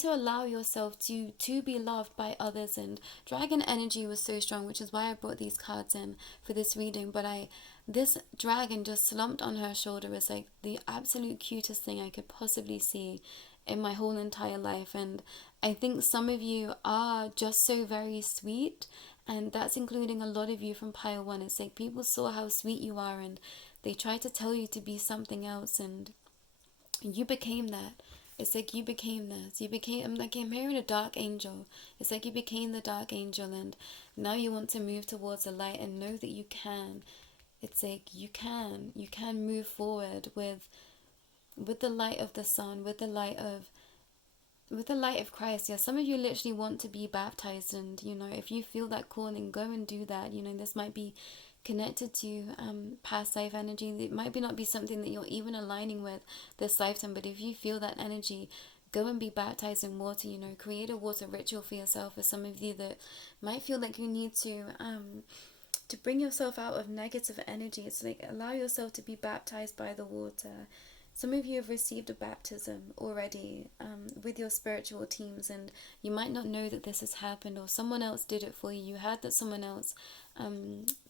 allow yourself to be loved by others. And dragon energy was so strong, which is why I brought these cards in for this reading. But this dragon just slumped on her shoulder is like the absolute cutest thing I could possibly see in my whole entire life. And I think some of you are just so very sweet, and that's including a lot of you from pile 1. It's like people saw how sweet you are, and they tried to tell you to be something else, and you became that. It's like you became this. I'm hearing a dark angel. It's like you became the dark angel, and now you want to move towards the light and know that you can. It's like you can move forward with the light of the sun, with the light of Christ. Yeah, some of you literally want to be baptized, and if you feel that calling, go and do that. This might be connected to past life energy. It might not be something that you're even aligning with this lifetime, but if you feel that energy, go and be baptized in water. Create a water ritual for yourself. For some of you that might feel like you need to bring yourself out of negative energy, it's like allow yourself to be baptized by the water. Some of you have received a baptism already with your spiritual teams, and you might not know that this has happened, or someone else did it for you. You heard that someone else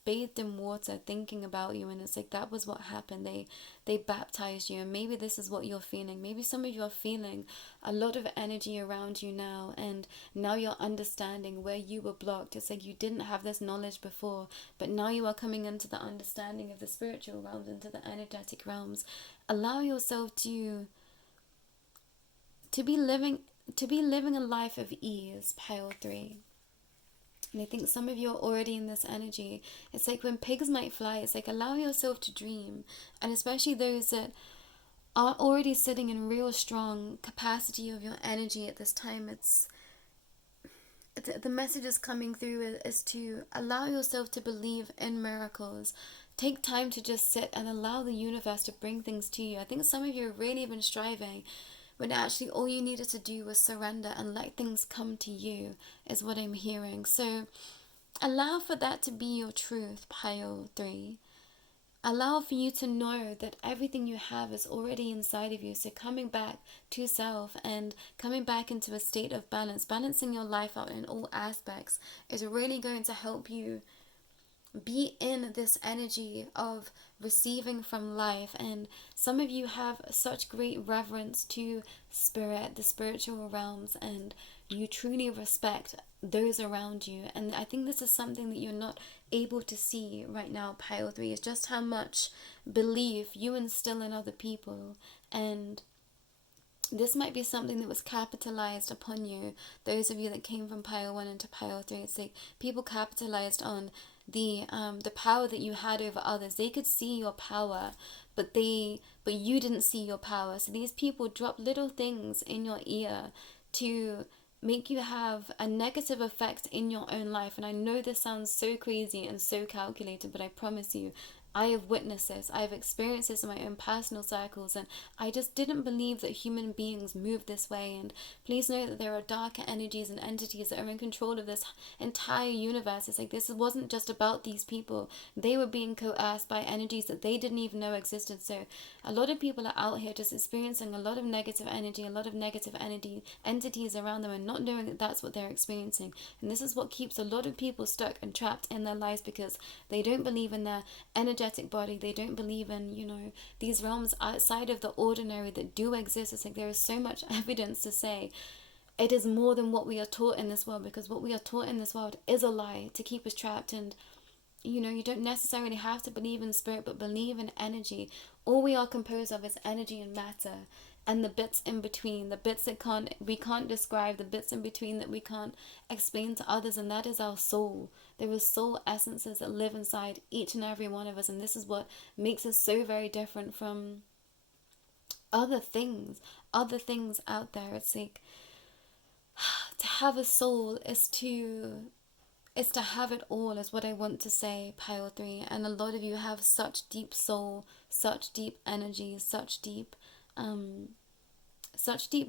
bathed in water thinking about you, and it's like that was what happened. They baptized you, and maybe this is what you're feeling. Maybe some of you are feeling a lot of energy around you now, and now you're understanding where you were blocked. It's like you didn't have this knowledge before, but now you are coming into the understanding of the spiritual realms, into the energetic realms. Allow yourself to be living a life of ease, pile 3. And I think some of you are already in this energy. It's like when pigs might fly, it's like allow yourself to dream. And especially those that are already sitting in real strong capacity of your energy at this time, the message is coming through is to allow yourself to believe in miracles. Take time to just sit and allow the universe to bring things to you. I think some of you have really been striving, when actually all you needed to do was surrender and let things come to you, is what I'm hearing. So allow for that to be your truth, pile 3. Allow for you to know that everything you have is already inside of you. So coming back to self and coming back into a state of balance, balancing your life out in all aspects, is really going to help you be in this energy of receiving from life. And some of you have such great reverence to spirit, the spiritual realms, and you truly respect those around you. And I think this is something that you're not able to see right now, pile 3, is just how much belief you instill in other people. And this might be something that was capitalized upon you. Those of you that came from pile 1 into pile 3, it's like people capitalized on the power that you had over others. They could see your power, but you didn't see your power. So these people dropped little things in your ear to make you have a negative effect in your own life. And I know this sounds so crazy and so calculated, but I promise you, I have witnessed this. I have experienced this in my own personal circles, and I just didn't believe that human beings move this way. And please know that there are darker energies and entities that are in control of this entire universe. It's like this wasn't just about these people. They were being coerced by energies that they didn't even know existed. So a lot of people are out here just experiencing a lot of negative energy, a lot of negative energy entities around them, and not knowing that that's what they're experiencing. And this is what keeps a lot of people stuck and trapped in their lives, because they don't believe in their energetic body. They don't believe in, these realms outside of the ordinary that do exist. It's like there is so much evidence to say it is more than what we are taught in this world, because what we are taught in this world is a lie to keep us trapped. And you don't necessarily have to believe in spirit, but believe in energy. All we are composed of is energy and matter, and the bits in between, the bits that we can't describe, the bits in between that we can't explain to others, and that is our soul. There is soul essences that live inside each and every one of us, and this is what makes us so very different from other things out there. It's like, to have a soul is to have it all, is what I want to say, Pile 3. And a lot of you have such deep soul, such deep energy, such deep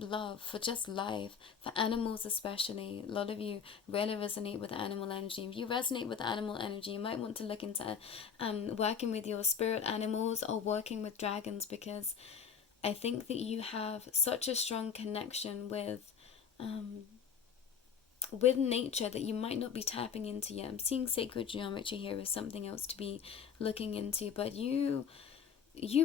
love for just life, for animals especially. A lot of you really resonate with animal energy. If you resonate with animal energy, you might want to look into working with your spirit animals or working with dragons, because I think that you have such a strong connection with nature that you might not be tapping into yet. I'm seeing sacred geometry here as something else to be looking into, but you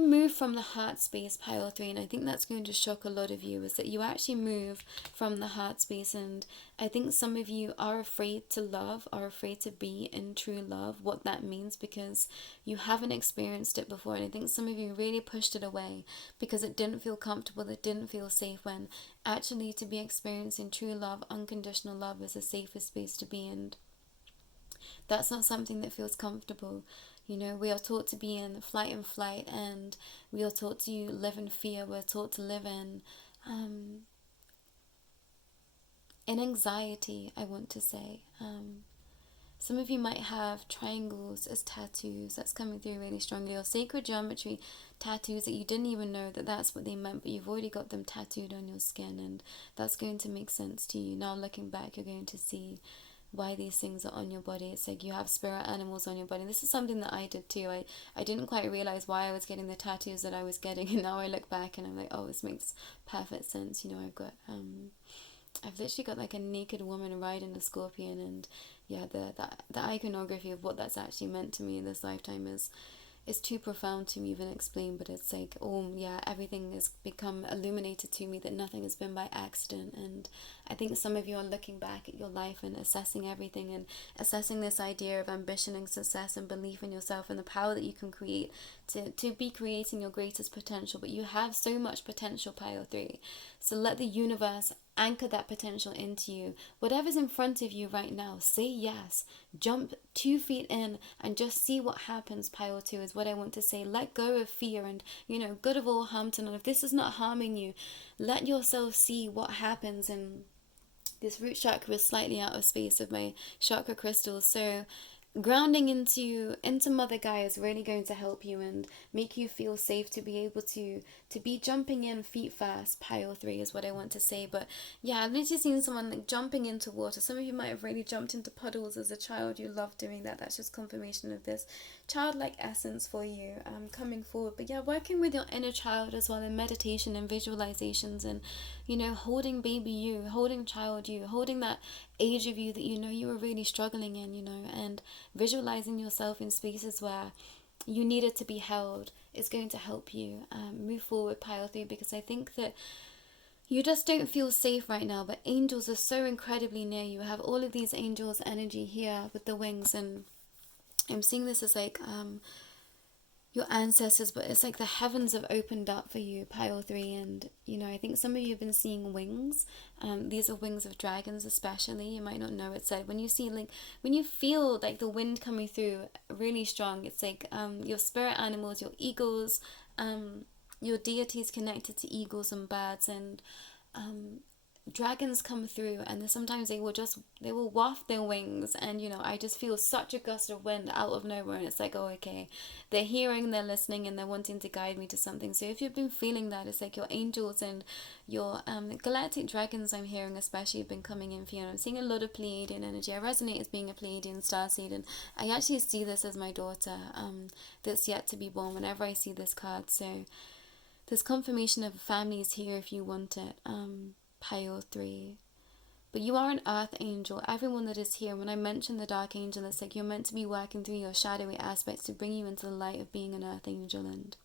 move from the heart space, Pile 3, and I think that's going to shock a lot of you, is that you actually move from the heart space. And I think some of you are afraid to love, are afraid to be in true love, what that means, because you haven't experienced it before. And I think some of you really pushed it away because it didn't feel comfortable, it didn't feel safe, when actually to be experiencing true love, unconditional love, is the safest space to be in. That's not something that feels comfortable. We are taught to be in flight and flight, and we are taught to live in fear. We're taught to live in anxiety, I want to say. Some of you might have triangles as tattoos. That's coming through really strongly. Or sacred geometry tattoos that you didn't even know that that's what they meant, but you've already got them tattooed on your skin, and that's going to make sense to you. Now looking back, you're going to see why these things are on your body. It's like you have spirit animals on your body. This is something that I did too. I didn't quite realize why I was getting the tattoos that I was getting, and now I look back and I'm like, oh, this makes perfect sense. I've literally got like a naked woman riding a scorpion, and yeah, the iconography of what that's actually meant to me in this lifetime is too profound to even explain. But it's like, oh yeah, everything has become illuminated to me, that nothing has been by accident. And I think some of you are looking back at your life and assessing everything, and assessing this idea of ambition and success and belief in yourself and the power that you can create to be creating your greatest potential. But you have so much potential, Pile 3. So let the universe anchor that potential into you. Whatever's in front of you right now, say yes. Jump 2 feet in and just see what happens, Pile 2, is what I want to say. Let go of fear and, good of all harm to none. If this is not harming you, let yourself see what happens. And this root chakra is slightly out of space with my chakra crystals. So grounding into Mother Gaia is really going to help you and make you feel safe to be able to be jumping in feet first. Pile 3 is what I want to say. But yeah, I've literally seen someone like jumping into water. Some of you might have really jumped into puddles as a child. You love doing that. That's just confirmation of this childlike essence for you coming forward. But yeah, working with your inner child as well in meditation and visualizations, and holding baby you, holding child you, holding that age of you that you were really struggling in, and visualizing yourself in spaces where you needed to be held is going to help you move forward, Pile 3, because I think that you just don't feel safe right now, but angels are so incredibly near you. You have all of these angels' energy here with the wings, and I'm seeing this as like your ancestors, but it's like the heavens have opened up for you, Pile 3. And I think some of you have been seeing wings. These are wings of dragons especially. You might not know, it said when you feel like the wind coming through really strong, it's like your spirit animals, your eagles, your deities connected to eagles and birds, and dragons come through, and sometimes they will waft their wings, and I just feel such a gust of wind out of nowhere, and it's like, oh, okay, they're hearing, they're listening, and they're wanting to guide me to something. So if you've been feeling that, it's like your angels and your galactic dragons, I'm hearing especially, have been coming in for you. And I'm seeing a lot of Pleiadian energy. I resonate as being a Pleiadian starseed, and I actually see this as my daughter that's yet to be born whenever I see this card. So there's confirmation of families here if you want it. Pile 3. But you are an earth angel. Everyone that is here, when I mention the dark angel, it's like you're meant to be working through your shadowy aspects to bring you into the light of being an earth angel. And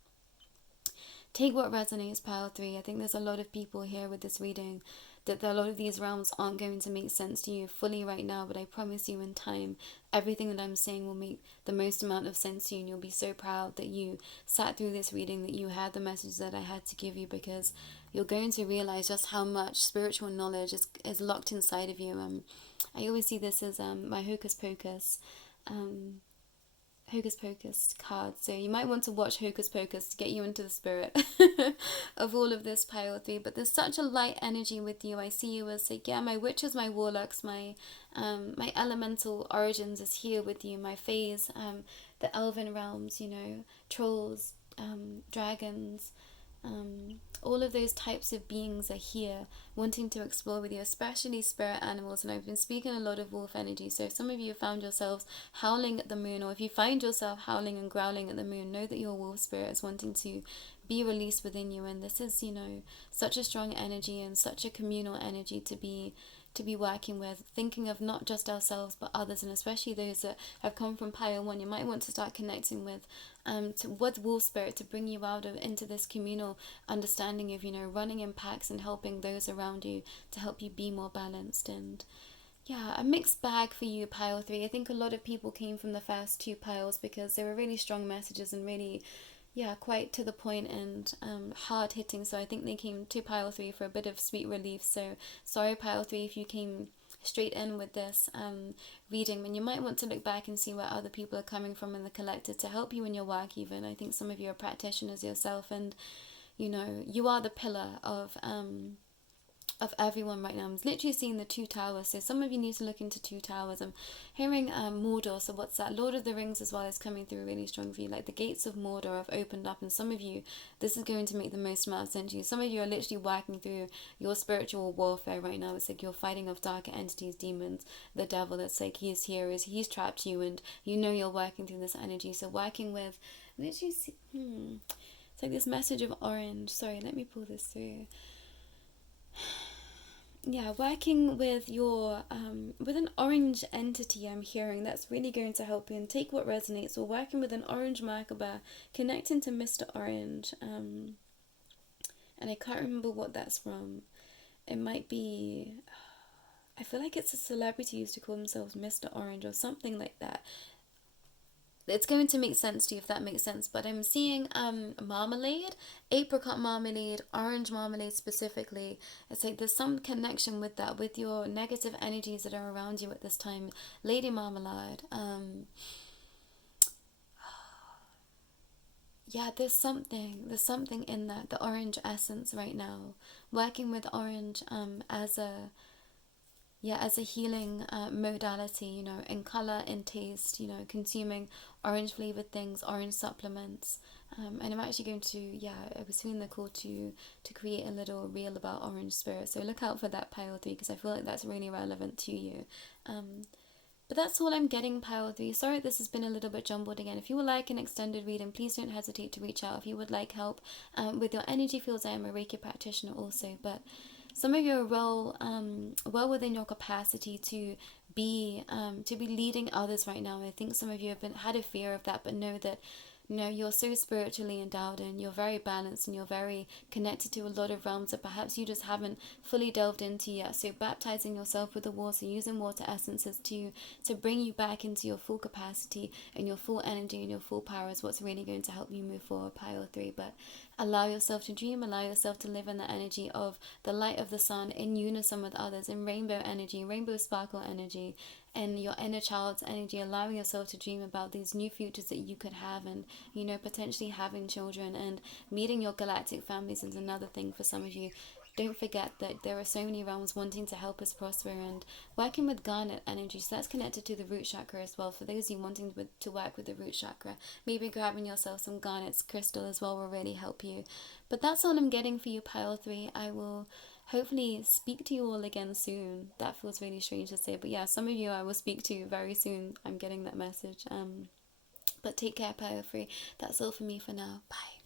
take what resonates, Pile 3. I think there's a lot of people here with this reading that a lot of these realms aren't going to make sense to you fully right now, but I promise you in time, everything that I'm saying will make the most amount of sense to you, and you'll be so proud that you sat through this reading, that you had the message that I had to give you, because you're going to realize just how much spiritual knowledge is locked inside of you. I always see this as my hocus pocus card, so you might want to watch Hocus Pocus to get you into the spirit of all of this, Pile 3. But there's such a light energy with you. I see you as like, yeah, my witches, my warlocks, my elemental origins is here with you, my phase, the elven realms, trolls, dragons, all of those types of beings are here wanting to explore with you, especially spirit animals. And I've been speaking a lot of wolf energy, so if some of you have found yourselves howling at the moon, or if you find yourself howling and growling at the moon, know that your wolf spirit is wanting to be released within you. And this is such a strong energy and such a communal energy to be working with, thinking of not just ourselves but others, and especially those that have come from Pile 1. You might want to start connecting with wolf spirit to bring you out of into this communal understanding of running in packs and helping those around you to help you be more balanced. And yeah, a mixed bag for you, Pile 3. I think a lot of people came from the first 2 piles because they were really strong messages and really quite to the point and hard hitting. So I think they came to Pile 3 for a bit of sweet relief. So sorry, Pile 3, if you came straight in with this reading. And you might want to look back and see where other people are coming from in the collective to help you in your work even. I think some of you are practitioners yourself, and you are the pillar of everyone right now. I'm literally seeing the 2 towers, so some of you need to look into 2 towers. I'm hearing Mordor, so what's that? Lord of the Rings as well is coming through really strong for you. Like the gates of Mordor have opened up, and some of you, this is going to make the most amount of sense to you. Some of you are literally working through your spiritual warfare right now. It's like you're fighting off darker entities, demons, the devil. That's like he's here, he's trapped you, and you're working through this energy. So working with, literally it's like this message of orange. Sorry, let me pull this through. Yeah, working with your with an orange entity, I'm hearing, that's really going to help you. And take what resonates. So working with an orange Merkaba, connecting to Mr. Orange, and I can't remember what that's from. It might be, I feel like it's a celebrity who used to call themselves Mr. Orange or something like that. It's going to make sense to you if that makes sense. But I'm seeing marmalade, apricot marmalade, orange marmalade specifically. It's like there's some connection with that, with your negative energies that are around you at this time. Lady Marmalade. Yeah, there's something in that, the orange essence right now. Working with orange as a healing modality, in color, in taste, consuming orange flavored things, orange supplements. And I'm actually going to, I was feeling the call to create a little reel about orange spirit. So look out for that, Pile 3, because I feel like that's really relevant to you. But that's all I'm getting, Pile 3. Sorry this has been a little bit jumbled again. If you would like an extended reading, please don't hesitate to reach out. If you would like help with your energy fields, I am a Reiki practitioner also. But some of you are well within your capacity to be leading others right now. I think some of you have had a fear of that, but know that you're so spiritually endowed, and you're very balanced, and you're very connected to a lot of realms that perhaps you just haven't fully delved into yet. So baptizing yourself with the water, using water essences to bring you back into your full capacity and your full energy and your full power is what's really going to help you move forward, Pile 3. But allow yourself to dream, allow yourself to live in the energy of the light of the sun in unison with others, in rainbow energy, rainbow sparkle energy, and your inner child's energy, allowing yourself to dream about these new futures that you could have, and potentially having children and meeting your galactic families is another thing for some of you. don't forget that there are so many realms wanting to help us prosper, and working with garnet energy, so that's connected to the root chakra as well. For those of you wanting to work with the root chakra, maybe grabbing yourself some garnets crystal as well will really help you. But that's all I'm getting for you, pile 3. I will hopefully speak to you all again soon. That feels really strange to say, but yeah, some of you I will speak to very soon. I'm getting that message. But take care, pile 3. That's all for me for now. Bye.